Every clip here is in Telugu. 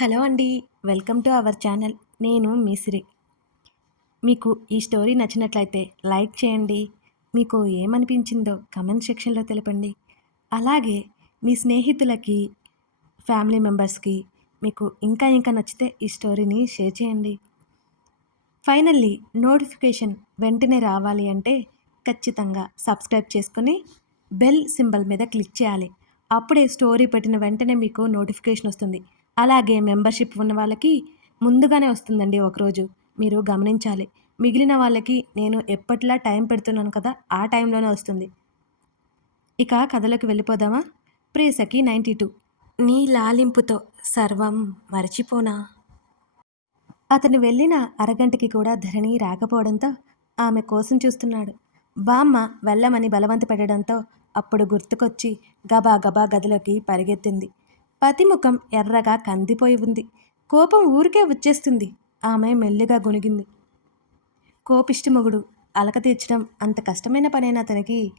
హలో అండి వెల్కమ్ టు అవర్ ఛానల్. నేను మిశ్రీ మీకు ఈ స్టోరీ నచ్చినట్లయితే లైక్ చేయండి. మీకు ఏమనిపించిందో కమెంట్ సెక్షన్లో తెలపండి. అలాగే మీ స్నేహితులకి ఫ్యామిలీ మెంబర్స్కి మీకు ఇంకా ఇంకా నచ్చితే ఈ స్టోరీని షేర్ చేయండి. ఫైనల్లీ నోటిఫికేషన్ వెంటనే రావాలి అంటే ఖచ్చితంగా సబ్స్క్రైబ్ చేసుకొని బెల్ సింబల్ మీద క్లిక్ చేయాలి. అప్పుడే స్టోరీ పెట్టిన వెంటనే మీకు నోటిఫికేషన్ వస్తుంది. అలాగే మెంబర్షిప్ ఉన్న వాళ్ళకి ముందుగానే వస్తుందండి ఒకరోజు. మీరు గమనించాలి. మిగిలిన వాళ్ళకి నేను ఎప్పట్లా టైం పెడుతున్నాను కదా ఆ టైంలోనే వస్తుంది. ఇక కథలోకి వెళ్ళిపోదామా? ప్రేసకి నైంటీ టూ. నీ లాలింపుతో సర్వం మరచిపోనా? అతను వెళ్ళిన అరగంటకి కూడా ధరణి రాకపోవడంతో ఆమె కోసం చూస్తున్నాడు. బామ్మ వెళ్ళమని బలవంత పెట్టడంతో అప్పుడు గుర్తుకొచ్చి గబా గబా గదిలోకి పరిగెత్తింది. పతిముఖం ఎర్రగా కందిపోయి ఉంది. కోపం ఊరికే వచ్చేస్తుంది. ఆమె మెల్లిగా గొనిగింది కోపిష్టి మొగుడు అలక తీర్చడం అంత కష్టమైన పనైనా అతనికి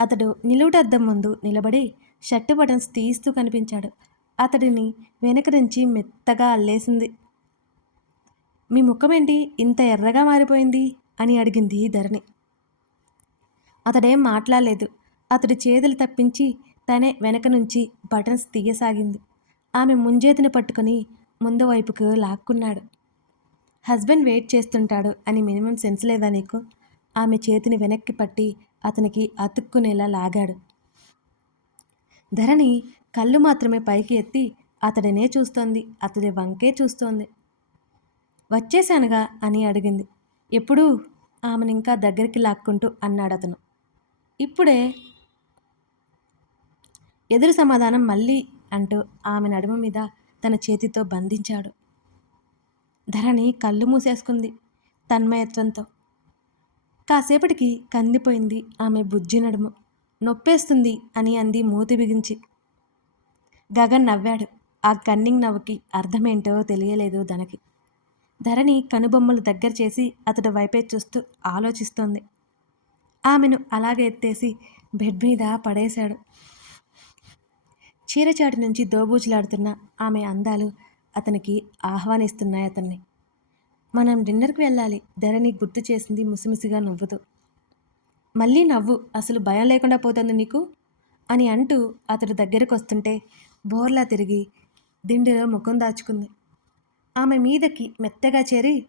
అతడు నిలువుటద్దం ముందు నిలబడి షర్టు బటన్స్ తీస్తూ కనిపించాడు. అతడిని వెనక నుంచి మెత్తగా అల్లేసింది. మీ ముఖమేంటి ఇంత ఎర్రగా మారిపోయింది? అని అడిగింది ధరణి. అతడేం మాట్లాడలేదు. అతడి చేతులు తప్పించి తనే వెనక నుంచి బటన్స్ తీయసాగింది. ఆమె ముంజేతిని పట్టుకొని ముందు వైపుకు లాక్కున్నాడు. హస్బెండ్ వెయిట్ చేస్తుంటాడు అని మినిమం సెన్స్ లేదా నీకు? ఆమె చేతిని వెనక్కి పట్టి అతనికి అతుక్కునేలా లాగాడు. ధరణి కళ్ళు మాత్రమే పైకి ఎత్తి అతడినే చూస్తోంది అతడి వంకే చూస్తోంది. వచ్చేశానుగా అని అడిగింది. ఎప్పుడు ఆమెను ఇంకా దగ్గరికి లాక్కుంటూ అన్నాడు అతను ఇప్పుడే ఎదురు సమాధానం మళ్ళీ అంటూ ఆమె నడుము మీద తన చేతితో బంధించాడు. ధరణి కళ్ళు మూసేసుకుంది తన్మయత్వంతో. కాసేపటికి కందిపోయింది ఆమె బుజ్జి నడుము. నొప్పేస్తుంది అని అంది మూతి బిగించి. గగన్ నవ్వాడు. ఆ కన్నింగ్ నవ్వుకి అర్థమేంటో తెలియలేదు ధనకి ధరణి కనుబొమ్మలు దగ్గర చేసి అతడు వైపే చూస్తూ ఆలోచిస్తోంది. ఆమెను అలాగే ఎత్తేసి బెడ్ మీద పడేశాడు. చీరచాటు నుంచి దోబూచులాడుతున్న ఆమె అందాలు అతనికి ఆహ్వానిస్తున్నాయి అతన్ని. మనం డిన్నర్కి వెళ్ళాలి. ధరణి గుర్తు చేసింది ముసిముసిగా నవ్వుతూ. మళ్ళీ నవ్వు అసలు భయం లేకుండా పోతుంది నీకు? అని అంటూ అతడు దగ్గరకు వస్తుంటే బోర్లా తిరిగి దిండులో ముఖం దాచుకుంది. ఆమె మీదకి మెత్తగా చేరి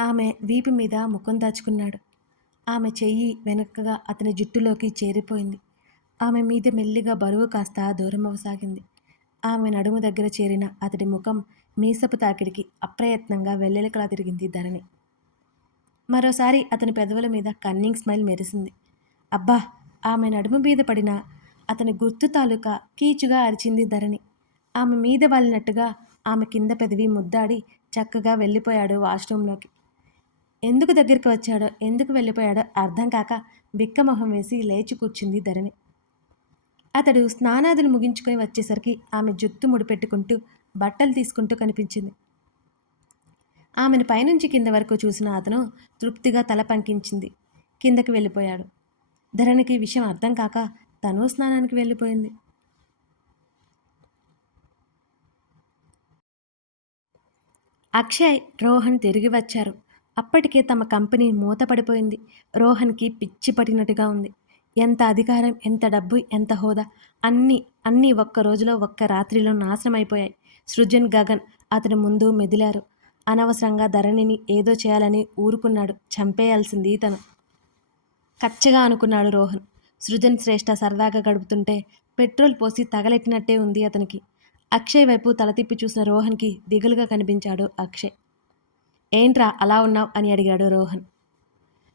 ఆమె వీపు మీద ముఖం దాచుకున్నాడు. ఆమె చెయ్యి వెనకగా అతని జుట్టులోకి చేరిపోయింది. ఆమె మీద మెల్లిగా బరువు కాస్త దూరమవసాగింది ఆమె నడుము దగ్గర చేరిన అతడి ముఖం మీసపు తాకిడికి అప్రయత్నంగా వెల్లెలకలా తిరిగింది ధరణి. మరోసారి అతని పెదవుల మీద కన్నింగ్ స్మైల్ మెరిసింది. అబ్బా! ఆమె నడుము మీద పడిన అతని గుర్తు తాలూకా కీచుగా అరిచింది ధరణి. ఆమె మీద వాలినట్టుగా ఆమె కింద పెదవి ముద్దాడి చక్కగా వెళ్ళిపోయాడు వాష్రూంలోకి ఎందుకు దగ్గరికి వచ్చాడో ఎందుకు వెళ్ళిపోయాడో అర్థం కాక బిక్కమొహం వేసి లేచి కూర్చుంది ధరణి. అతడు స్నానాదులు ముగించుకొని వచ్చేసరికి ఆమె జుత్తు ముడిపెట్టుకుంటూ బట్టలు తీసుకుంటూ కనిపించింది. ఆమెను పైనుంచి కింద వరకు చూసిన అతను తృప్తిగా తల పంకించింది. కిందకి వెళ్ళిపోయాడు. ధరణికి విషయం అర్థం కాక తను స్నానానికి వెళ్ళిపోయింది. అక్షయ్ రోహన్ తిరిగి వచ్చారు. అప్పటికే తమ కంపెనీ మూతపడిపోయింది. రోహన్కి పిచ్చి పడినట్టుగా ఉంది. ఎంత అధికారం ఎంత డబ్బు ఎంత హోదా. అన్నీ అన్నీ ఒక్క రోజులో ఒక్క రాత్రిలో నాశనమైపోయాయి సృజన్ గగన్ అతని ముందు మెదిలారు. అనవసరంగా ధరణిని ఏదో చేయాలని ఊరుకున్నాడు. చంపేయాల్సింది తను కచ్చగా అనుకున్నాడు రోహన్. సృజన్ శ్రేష్ఠ సరదాగా గడుపుతుంటే పెట్రోల్ పోసి తగలెట్టినట్టే ఉంది అతనికి. అక్షయ్ వైపు తల తిప్పి చూసిన రోహన్కి దిగులుగా కనిపించాడు అక్షయ్. ఏంట్రా అలా ఉన్నావు? అని అడిగాడు రోహన్.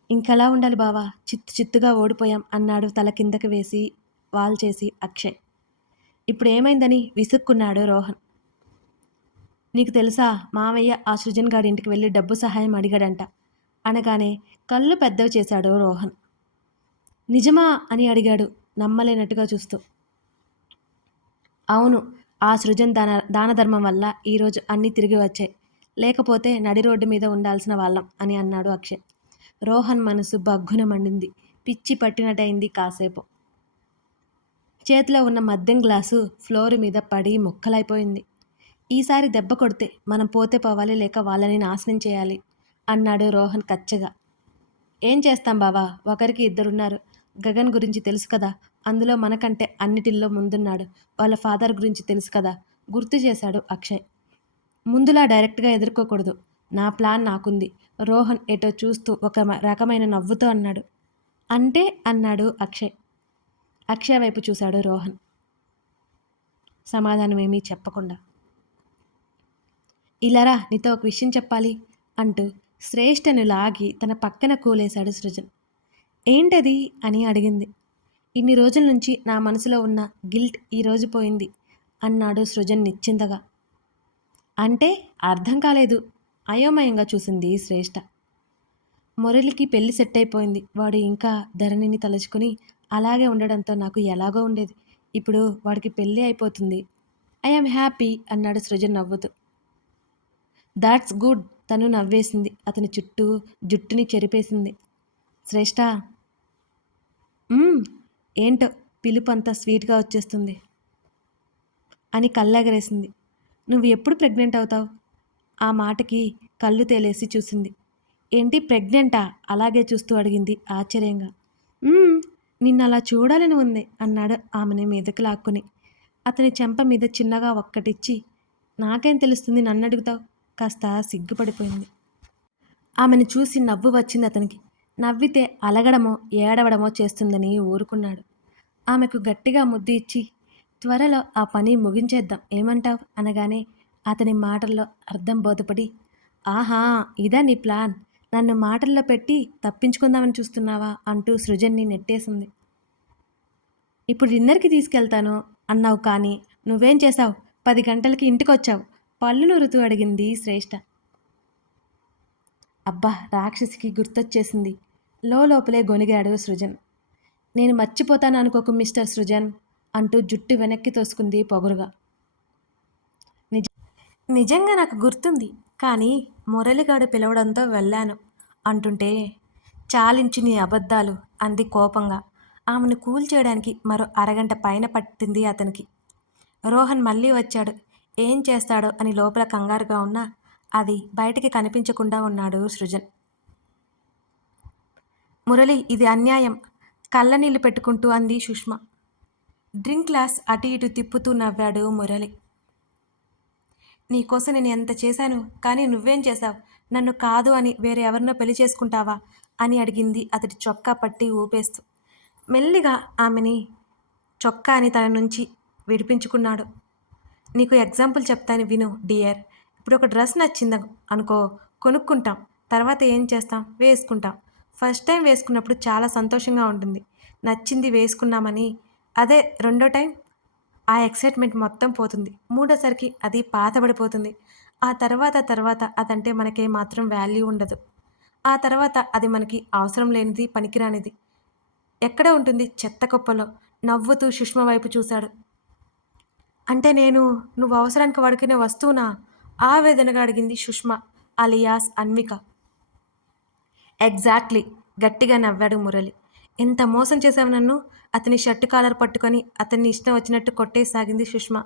ఇంకెలా ఉండాలి బావా. చిత్తు చిత్తుగా ఓడిపోయాం అన్నాడు తల కిందకి వేసి వాల్ చేసి అక్షయ్. ఇప్పుడు ఏమైందని విసుక్కున్నాడు రోహన్. నీకు తెలుసా మామయ్య ఆ సృజన్ గారి ఇంటికి వెళ్ళి డబ్బు సహాయం అడిగాడంట. అనగానే కళ్ళు పెద్దవి చేశాడు రోహన్. నిజమా అని అడిగాడు నమ్మలేనట్టుగా చూస్తూ. అవును ఆ సృజన్ దాన దానధర్మం వల్ల ఈరోజు అన్నీ తిరిగి వచ్చాయి. లేకపోతే నడి రోడ్డు మీద ఉండాల్సిన వాళ్ళం అని అన్నాడు అక్షయ్. రోహన్ మనసు బగ్గున మండింది. పిచ్చి పట్టినట్టయింది కాసేపు. చేతిలో ఉన్న మద్యం గ్లాసు ఫ్లోర్ మీద పడి ముక్కలైపోయింది. ఈసారి దెబ్బ కొడితే మనం పోతే పోవాలి లేక వాళ్ళని నాశనం చేయాలి అన్నాడు రోహన్ కచ్చగా. ఏం చేస్తాం బావా? ఒకరికి ఇద్దరున్నారు. గగన్ గురించి తెలుసు కదా? అందులో మనకంటే అన్నిటిల్లో ముందున్నాడు. వాళ్ళ ఫాదర్ గురించి తెలుసు కదా? గుర్తు చేశాడు అక్షయ్. ముందులా డైరెక్ట్గా ఎదుర్కోకూడదు. నా ప్లాన్ నాకుంది. రోహన్ ఎటో చూస్తూ ఒక రకమైన నవ్వుతో అన్నాడు. అంటే అన్నాడు అక్షయ్. అక్షయ్ వైపు చూశాడు రోహన్. సమాధానం ఏమీ చెప్పకుండా ఇలారా నీతో ఒక విషయం చెప్పాలి అంటూ శ్రేష్ఠను లాగి తన పక్కన కూలేశాడు సృజన్. ఏంటది? అని అడిగింది. ఇన్ని రోజుల నుంచి నా మనసులో ఉన్న గిల్ట్ ఈరోజు పోయింది అన్నాడు సృజన్ నిశ్చింతగా. అంటే అర్థం కాలేదు. అయోమయంగా చూసింది శ్రేష్ఠ మురళికి పెళ్ళి సెట్ అయిపోయింది వాడు ఇంకా ధరణిని తలుచుకుని అలాగే ఉండడంతో నాకు ఎలాగో ఉండేది. ఇప్పుడు వాడికి పెళ్ళి అయిపోతుంది. ఐఎమ్ హ్యాపీ అన్నాడు సృజన్ నవ్వుతూ. దాట్స్ గుడ్ తను నవ్వేసింది. అతని చుట్టూ జుట్టుని చెరిపేసింది. శ్రేష్ఠ ఏంటో పిలుపు అంతా స్వీట్గా వచ్చేస్తుంది అని కళ్ళెగరేసింది. నువ్వు ఎప్పుడు ప్రెగ్నెంట్ అవుతావు? ఆ మాటకి కళ్ళు తేలేసి చూసింది. ఏంటి ప్రెగ్నెంటా? అలాగే చూస్తూ అడిగింది ఆశ్చర్యంగా. నిన్న అలా చూడాలని ఉంది అన్నాడు ఆమెని మీదకి లాక్కుని. అతని చెంప మీద చిన్నగా ఒక్కటిచ్చి నాకేం తెలుస్తుంది నన్ను అడుగుతావు? కాస్త సిగ్గుపడిపోయింది. ఆమెను చూసి నవ్వు వచ్చింది అతనికి. నవ్వితే అలగడమో ఏడవడమో చేస్తుందని ఊరుకున్నాడు. ఆమెకు గట్టిగా ముద్దు ఇచ్చి త్వరలో ఆ పని ముగించేద్దాం ఏమంటావ్? అనగానే అతని మాటల్లో అర్థం బోధపడి ఆహా ఇదా నీ ప్లాన్. నన్ను మాటల్లో పెట్టి తప్పించుకుందామని చూస్తున్నావా? అంటూ సృజన్ని నెట్టేసింది. ఇప్పుడు డిన్నర్కి తీసుకెళ్తాను అన్నావు కానీ నువ్వేం చేశావు? పది గంటలకి ఇంటికి వచ్చావు పళ్ళు నురుతూ అడిగింది శ్రేష్ఠ అబ్బా రాక్షసికి గుర్తొచ్చేసింది. లోపలే గొనిగాడు సృజన్. నేను మర్చిపోతాను అనుకోకు మిస్టర్ సృజన్ అంటూ జుట్టు వెనక్కి తోసుకుంది పొగరుగా. నిజంగా నాకు గుర్తుంది. కానీ మురళిగాడు పిలవడంతో వెళ్ళాను అంటుంటే చాలించి నీ అబద్ధాలు అంది కోపంగా. ఆమెను కూల్ చేయడానికి మరో అరగంట పైన పట్టింది అతనికి. రోహన్ మళ్ళీ వచ్చాడు. ఏం చేస్తాడో అని లోపల కంగారుగా ఉన్నా అది బయటికి కనిపించకుండా ఉన్నాడు సృజన్. మురళి ఇది అన్యాయం. కళ్ళనీళ్ళు పెట్టుకుంటూ అంది సుష్మ. డ్రింక్ గ్లాస్ అటు ఇటు తిప్పుతూ నవ్వాడు మురళి. నీకోసం నేను ఎంత చేశాను కానీ నువ్వేం చేశావు? నన్ను కాదు అని వేరే ఎవరినో పెళ్ళి చేసుకుంటావా? అని అడిగింది అతడి చొక్కా పట్టి ఊపేస్తూ. మెల్లిగా ఆమెని చొక్కా అని తన నుంచి విడిపించుకున్నాడు. నీకు ఎగ్జాంపుల్ చెప్తాను విను డియర్. ఇప్పుడు ఒక డ్రెస్ నచ్చింది అనుకో కొనుక్కుంటాం. తర్వాత ఏం చేస్తాం? వేసుకుంటాం. ఫస్ట్ టైం వేసుకున్నప్పుడు చాలా సంతోషంగా ఉంటుంది. నచ్చింది వేసుకున్నామని. అదే రెండో టైం? ఆ ఎక్సైట్మెంట్ మొత్తం పోతుంది. మూడోసరికి అది పాతబడిపోతుంది. ఆ తర్వాత తర్వాత అదంటే మనకే మాత్రం వాల్యూ ఉండదు. ఆ తర్వాత అది మనకి అవసరం లేనిది పనికిరానిది. ఎక్కడ ఉంటుంది? చెత్త కుప్పలో. నవ్వుతూ సుష్మ వైపు చూశాడు. అంటే నేను నువ్వు అవసరానికి వాడుకునే వస్తువునా? ఆవేదనగా అడిగింది సుష్మ అలియాస్ అన్విక. ఎగ్జాక్ట్లీ గట్టిగా నవ్వాడు మురళి. ఎంత మోసం చేశావు నన్ను? అతని షర్టు కాలర్ పట్టుకొని అతన్ని ఇష్టం వచ్చినట్టు కొట్టేసాగింది సుష్మ.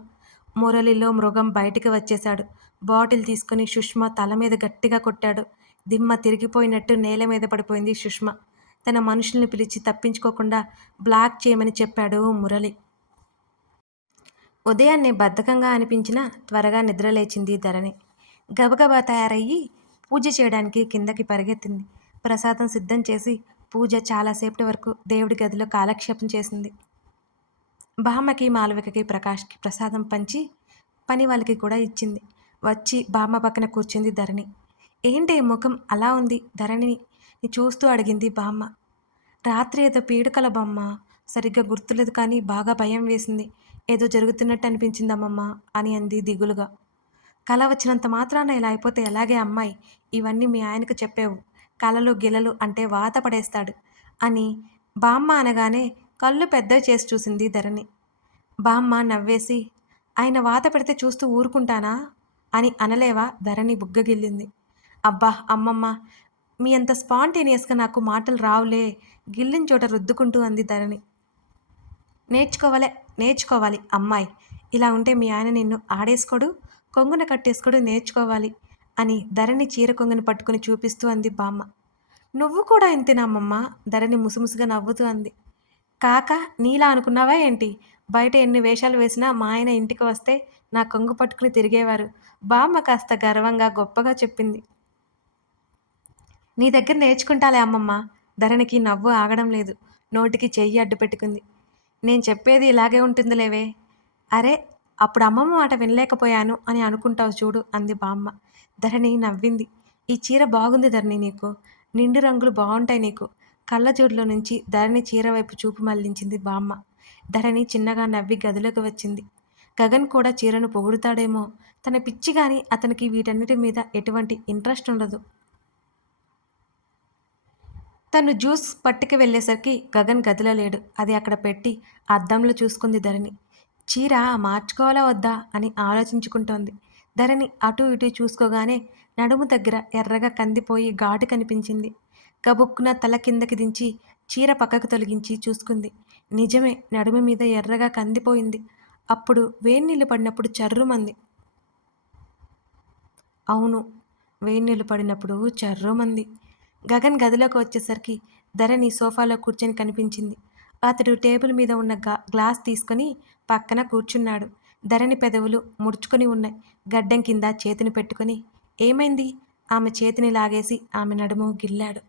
మురళిలో మృగం బయటికి వచ్చేశాడు. బాటిల్ తీసుకుని సుష్మ తల మీద గట్టిగా కొట్టాడు. దిమ్మ తిరిగిపోయినట్టు నేల మీద పడిపోయింది సుష్మ. తన మనుషుల్ని పిలిచి తప్పించుకోకుండా బ్లాక్ చేయమని చెప్పాడు మురళి. ఉదయాన్నే బద్ధకంగా అనిపించినా త్వరగా నిద్రలేచింది ధరణి. గబగబా తయారయ్యి పూజ చేయడానికి కిందకి పరిగెత్తింది. ప్రసాదం సిద్ధం చేసి పూజ చాలాసేపటి వరకు దేవుడి గదిలో కాలక్షేపం చేసింది. బామ్మకి మాలవికకి ప్రకాష్కి ప్రసాదం పంచి పని వాళ్ళకి కూడా ఇచ్చింది. వచ్చి బామ్మ పక్కన కూర్చుంది ధరణి. ఏంటి ముఖం అలా ఉంది? ధరణిని చూస్తూ అడిగింది బామ్మ. రాత్రి ఏదో పీడకల బొమ్మ. సరిగ్గా గుర్తులేదు కానీ బాగా భయం వేసింది. ఏదో జరుగుతున్నట్టు అనిపించిందమ్మమ్మ అని అంది దిగులుగా. కళ వచ్చినంత మాత్రాన ఇలా అయిపోతే ఎలాగే అమ్మాయి? ఇవన్నీ మీ ఆయనకు చెప్పేవు. కలలు గిలలు అంటే వాత పడేస్తాడు అని బామ్మ అనగానే కళ్ళు పెద్దవి చేసి చూసింది ధరణి. బామ్మ నవ్వేసి ఆయన వాత పెడితే చూస్తూ ఊరుకుంటానా? అని అనలేవా? ధరణి బుగ్గగిల్లింది. అబ్బా అమ్మమ్మ మీ అంత స్పాంటేనియస్గా నాకు మాటలు రావులే గిల్లిన చోట రుద్దుకుంటూ అంది ధరణి. నేర్చుకోవాలే నేర్చుకోవాలి అమ్మాయి. ఇలా ఉంటే మీ ఆయన నిన్ను ఆడేసుకోడు కొంగున కట్టేసుకోడు నేర్చుకోవాలి. అని ధరణి చీర కొంగుని పట్టుకుని చూపిస్తూ అంది బామ్మ. నువ్వు కూడా ఇంతేనమ్మమ్మ? ధరణి ముసుముసుగా నవ్వుతూ అంది. కాక నీలా అనుకున్నావా ఏంటి? బయట ఎన్ని వేషాలు వేసినా మా ఆయన ఇంటికి వస్తే నా కొంగు పట్టుకుని తిరిగేవారు. బామ్మ కాస్త గర్వంగా గొప్పగా చెప్పింది. నీ దగ్గర నేర్చుకుంటాలే అమ్మమ్మ. ధరణికి నవ్వు ఆగడం లేదు. నోటికి చెయ్యి అడ్డు పెట్టుకుంది. నేను చెప్పేది ఇలాగే ఉంటుందిలేవే. అరే అప్పుడు అమ్మమ్మ మాట వినలేకపోయాను అని అనుకుంటావు చూడు అంది బామ్మ. ధరణి నవ్వింది. ఈ చీర బాగుంది ధరణి నీకు. నిండు రంగులు బాగుంటాయి నీకు. కళ్ళజోడులో నుంచి ధరణి చీర వైపు చూపు మళ్ళించింది బామ్మ. ధరణి చిన్నగా నవ్వి గదిలోకి వచ్చింది. గగన్ కూడా చీరను పొగుడుతాడేమో. తన పిచ్చి కానీ అతనికి వీటన్నిటి మీద ఎటువంటి ఇంట్రెస్ట్ ఉండదు. తను జ్యూస్ పట్టుకు వెళ్ళేసరికి గగన్ గదిలో లేడు. అది అక్కడ పెట్టి అద్దంలో చూసుకుంది ధరణి. చీర మార్చుకోవాలా వద్దా? అని ఆలోచించుకుంటోంది. ధరణి అటు ఇటు చూసుకోగానే నడుము దగ్గర ఎర్రగా కందిపోయి ఘాటు కనిపించింది. గబుక్కున తల కిందకి దించి చీర పక్కకు తొలగించి చూసుకుంది. నిజమే నడుము మీద ఎర్రగా కందిపోయింది. అప్పుడు వేడి నీళ్ళు పడినప్పుడు చర్రుమంది అవును వేడి నీళ్ళు పడినప్పుడు చర్రుమంది గగన్ గదిలోకి వచ్చేసరికి ధరణి సోఫాలో కూర్చొని కనిపించింది. అతడు టేబుల్ మీద ఉన్న గ్లాస్ తీసుకొని పక్కన కూర్చున్నాడు. ధరణి పెదవులు ముడుచుకొని ఉన్నాయి. గడ్డం కింద చేతిని పెట్టుకొని ఏమైంది? ఆమె చేతిని లాగేసి ఆమె నడుము గిల్లాడు.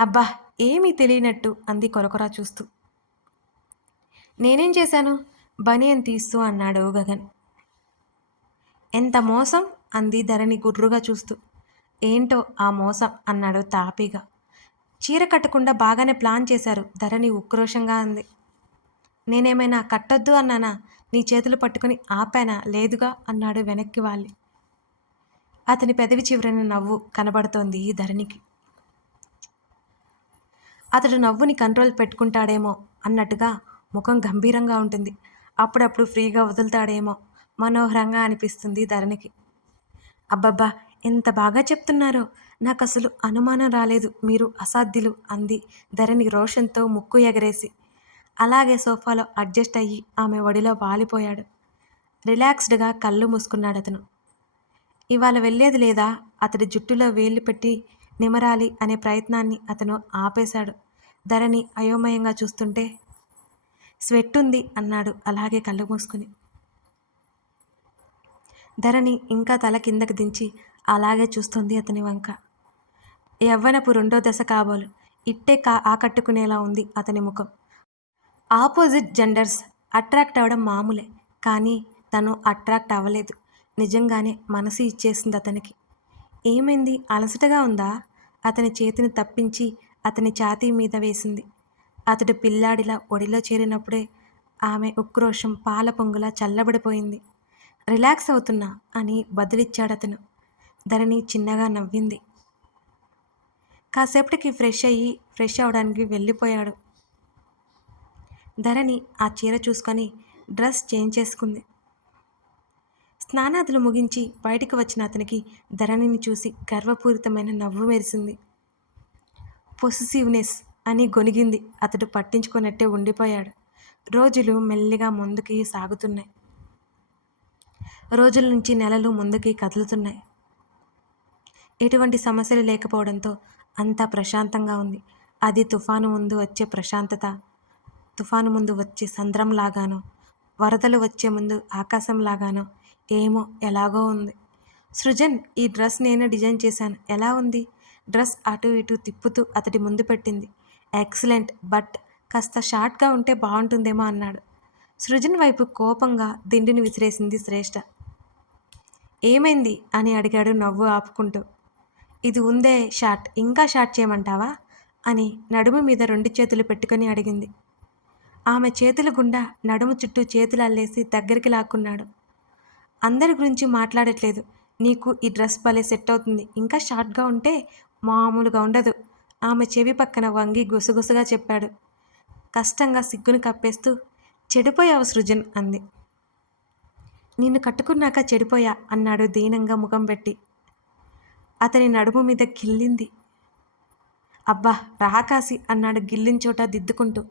అబ్బా ఏమీ తెలియనట్టు అంది కొరకొరా చూస్తూ. నేనేం చేశాను? బనియన్ తీస్తూ అన్నాడు గగన్. ఎంత మోసం? అంది ధరణి గుర్రుగా చూస్తూ. ఏంటో ఆ మోసం అన్నాడు తాపీగా. చీర కట్టకుండా బాగానే ప్లాన్ చేశారు. ధరణి ఉక్రోషంగా అంది. నేనేమైనా కట్టొద్దు అన్నానా? నీ చేతులు పట్టుకుని ఆపానా? లేదుగా అన్నాడు వెనక్కి వాలి. అతని పెదవి చివరన నవ్వు కనబడుతోంది ధరణికి. అతడు నవ్వుని కంట్రోల్ పెట్టుకుంటాడేమో అన్నట్టుగా ముఖం గంభీరంగా ఉంటుంది. అప్పుడప్పుడు ఫ్రీగా వదులుతాడేమో మనోహరంగా అనిపిస్తుంది ధరణికి. అబ్బబ్బా ఎంత బాగా చెప్తున్నారో? నాకు అసలు అనుమానం రాలేదు. మీరు అసాధ్యులు అంది ధరణి రోషన్తో ముక్కు ఎగరేసి. అలాగే సోఫాలో అడ్జస్ట్ అయ్యి ఆమె ఒడిలో వాలిపోయాడు. రిలాక్స్డ్గా కళ్ళు మూసుకున్నాడు అతను. ఇవాళ వెళ్ళేది లేదా? అతడి జుట్టులో వేళ్ళు పెట్టి నిమరాలి అనే ప్రయత్నాన్ని అతను ఆపేశాడు. ధరణి అయోమయంగా చూస్తుంటే స్వెట్ ఉంది అన్నాడు అలాగే కళ్ళు మూసుకుని. ధరణి ఇంకా తల కిందకి దించి అలాగే చూస్తుంది అతని వంక. యవ్వనపు రెండో దశ కాబోలు. ఇట్టే కా ఆకట్టుకునేలా ఉంది అతని ముఖం. ఆపోజిట్ జెండర్స్ అట్రాక్ట్ అవ్వడం మామూలే కానీ తను అట్రాక్ట్ అవ్వలేదు. నిజంగానే మనసు ఇచ్చేసింది అతనికి. ఏమైంది? అలసటగా ఉందా? అతని చేతిని తప్పించి అతని ఛాతీ మీద వేసింది. అతడు పిల్లాడిలా ఒడిలో చేరినప్పుడే ఆమె ఉక్రోషం పాల పొంగులా చల్లబడిపోయింది. రిలాక్స్ అవుతున్నా అని బదులిచ్చాడు అతను. ధరణి చిన్నగా నవ్వింది. కాసేపటికి ఫ్రెష్ అయ్యి ఫ్రెష్ అవడానికి వెళ్ళిపోయాడు. ధరణి ఆ చీర చూసుకొని డ్రెస్ చేంజ్ చేసుకుంది. స్నానాదులు ముగించి బయటికి వచ్చిన అతనికి ధరణిని చూసి గర్వపూరితమైన నవ్వు మెరిసింది. పొసిసివ్నెస్ అని గొనిగింది అతడు పట్టించుకున్నట్టే ఉండిపోయాడు. రోజులు మెల్లిగా ముందుకి సాగుతున్నాయి. రోజుల నుంచి నెలలు ముందుకి కదులుతున్నాయి. ఎటువంటి సమస్యలు లేకపోవడంతో అంతా ప్రశాంతంగా ఉంది. అది తుఫాను ముందు వచ్చే ప్రశాంతత తుఫాను ముందు వచ్చే సంద్రంలాగానో వరదలు వచ్చే ముందు ఆకాశంలాగానో ఏమో ఎలాగో ఉంది. సృజన్ ఈ డ్రెస్ నేను డిజైన్ చేశాను. ఎలా ఉంది? డ్రెస్ అటు ఇటు తిప్పుతూ అతడి ముందు పెట్టింది. ఎక్సలెంట్ బట్ కాస్త షార్ట్గా ఉంటే బాగుంటుందేమో అన్నాడు. సృజన్ వైపు కోపంగా దిండుని విసిరేసింది శ్రేష్ఠ ఏమైంది? అని అడిగాడు నవ్వు ఆపుకుంటూ. ఇది ఉందే షార్ట్ ఇంకా షార్ట్ చేయమంటావా? అని నడుము మీద రెండు చేతులు పెట్టుకొని అడిగింది. ఆమె చేతుల గుండా నడుము చుట్టూ చేతులు అల్లేసి దగ్గరికి లాక్కున్నాడు. అందరి గురించి మాట్లాడట్లేదు. నీకు ఈ డ్రెస్ భలే సెట్ అవుతుంది. ఇంకా షార్ట్గా ఉంటే మామూలుగా ఉండదు. ఆమె చెవి పక్కన వంగి గుసగుసగా చెప్పాడు. కష్టంగా సిగ్గును కప్పేస్తూ చెడిపోయావు సృజన్ అంది. నిన్ను కట్టుకున్నాక చెడిపోయా అన్నాడు దీనంగా ముఖం పెట్టి. అతని నడుము మీద గిల్లింది అబ్బా రాకాసి అన్నాడు గిల్లిన చోట దిద్దుకుంటూ.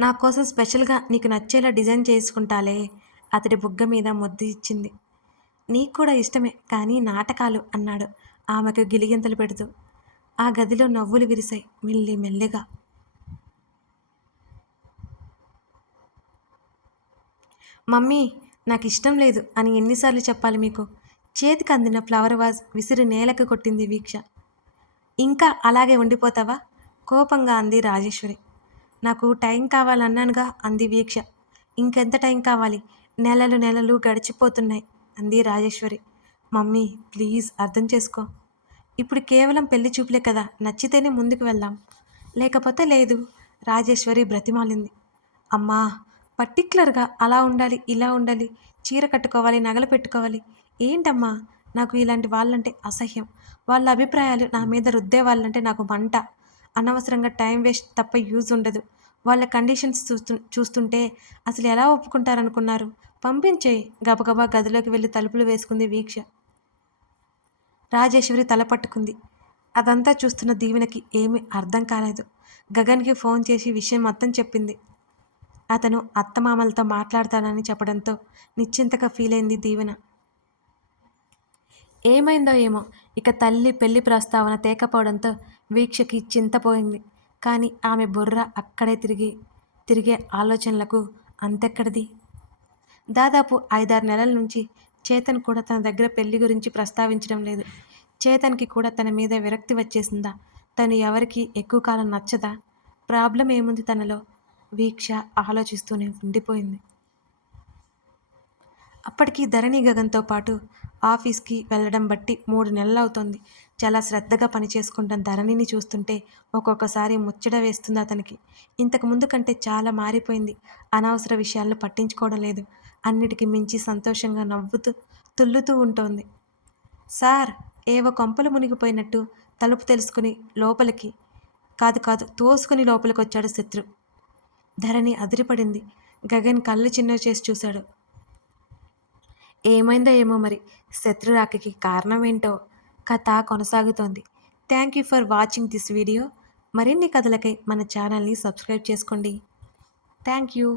నా కోసం స్పెషల్గా నీకు నచ్చేలా డిజైన్ చేసుకుంటాలే. అతడి బుగ్గ మీద ముద్దు ఇచ్చింది. నీకు కూడా ఇష్టమే కానీ నాటకాలు అన్నాడు. ఆమెకు గిలిగింతలు పెడుతూ. ఆ గదిలో నవ్వులు విరిశాయి మెల్లి మెల్లిగా. మమ్మీ నాకు ఇష్టం లేదు అని ఎన్నిసార్లు చెప్పాలి మీకు. చేతికి అందిన ఫ్లవర్ వాజ్ విసిరి నేలకు కొట్టింది వీక్ష. ఇంకా అలాగే ఉండిపోతావా? కోపంగా అంది రాజేశ్వరి. నాకు టైం కావాలన్నానుగా అంది వీక్ష. ఇంకెంత టైం కావాలి? నెలలు నెలలు గడిచిపోతున్నాయి అంది రాజేశ్వరి. మమ్మీ ప్లీజ్ అర్థం చేసుకో. ఇప్పుడు కేవలం పెళ్ళి చూపులే కదా నచ్చితేనే ముందుకు వెళ్దాం. లేకపోతే లేదు రాజేశ్వరి బ్రతిమాలింది. అమ్మా పర్టిక్యులర్గా అలా ఉండాలి ఇలా ఉండాలి చీర కట్టుకోవాలి నగలు పెట్టుకోవాలి. ఏంటమ్మా నాకు ఇలాంటి వాళ్ళంటే అసహ్యం. వాళ్ళ అభిప్రాయాలు నా మీద రుద్దే వాళ్ళంటే నాకు మంట. అనవసరంగా టైం వేస్ట్ తప్ప యూజ్ ఉండదు. వాళ్ళ కండిషన్స్ చూస్తు చూస్తుంటే అసలు ఎలా ఒప్పుకుంటారనుకున్నారు. పంపించేయి గబగబా గదిలోకి వెళ్ళి తలుపులు వేసుకుంది వీక్ష. రాజేశ్వరి తల పట్టుకుంది. అదంతా చూస్తున్న దీవెనకి ఏమీ అర్థం కాలేదు. గగన్కి ఫోన్ చేసి విషయం మొత్తం చెప్పింది. అతను అత్తమామలతో మాట్లాడతానని చెప్పడంతో నిశ్చింతగా ఫీల్ అయింది దీవెన. ఏమైందో ఏమో ఇక తల్లి పెళ్ళి ప్రస్తావన తేకపోవడంతో వీక్షకి చింతపోయింది కానీ ఆమె బుర్ర అక్కడే తిరిగి తిరిగే ఆలోచనలకు అంతెక్కడిది? దాదాపు ఐదారు నెలల నుంచి చేతన్ కూడా తన దగ్గర పెళ్ళి గురించి ప్రస్తావించడం లేదు. చేతన్కి కూడా తన మీద విరక్తి వచ్చేసిందా? తను ఎవరికి ఎక్కువ కాలం నచ్చదా? ప్రాబ్లం ఏముంది తనలో? వీక్ష ఆలోచిస్తూనే ఉండిపోయింది. అప్పటికి ధరణి గగన్తో పాటు ఆఫీస్కి వెళ్ళడం బట్టి మూడు నెలలు అవుతోంది చాలా శ్రద్ధగా పనిచేసుకుంటున్న ధరణిని చూస్తుంటే ఒక్కొక్కసారి ముచ్చట వేస్తుంది అతనికి. ఇంతకు ముందు కంటే చాలా మారిపోయింది. అనవసర విషయాలను పట్టించుకోవడం లేదు. అన్నిటికీ మించి సంతోషంగా నవ్వుతూ తుల్లుతూ ఉంటోంది. సార్ ఏవో కొంపలు మునిగిపోయినట్టు తలుపు తెలుసుకుని లోపలికి కాదు కాదు తోసుకుని లోపలికి వచ్చాడు శత్రు. ధరణి అదిరిపడింది. గగన్ కళ్ళు చిన్నవి చేసి చూశాడు. ఏమైందో ఏమో మరి. శత్రురాకకి కారణం ఏంటో కథ కొనసాగుతోంది. Thank you for watching this video. మరిన్ని కథలకై మన ఛానల్ని సబ్స్క్రైబ్ చేసుకోండి. Thank you.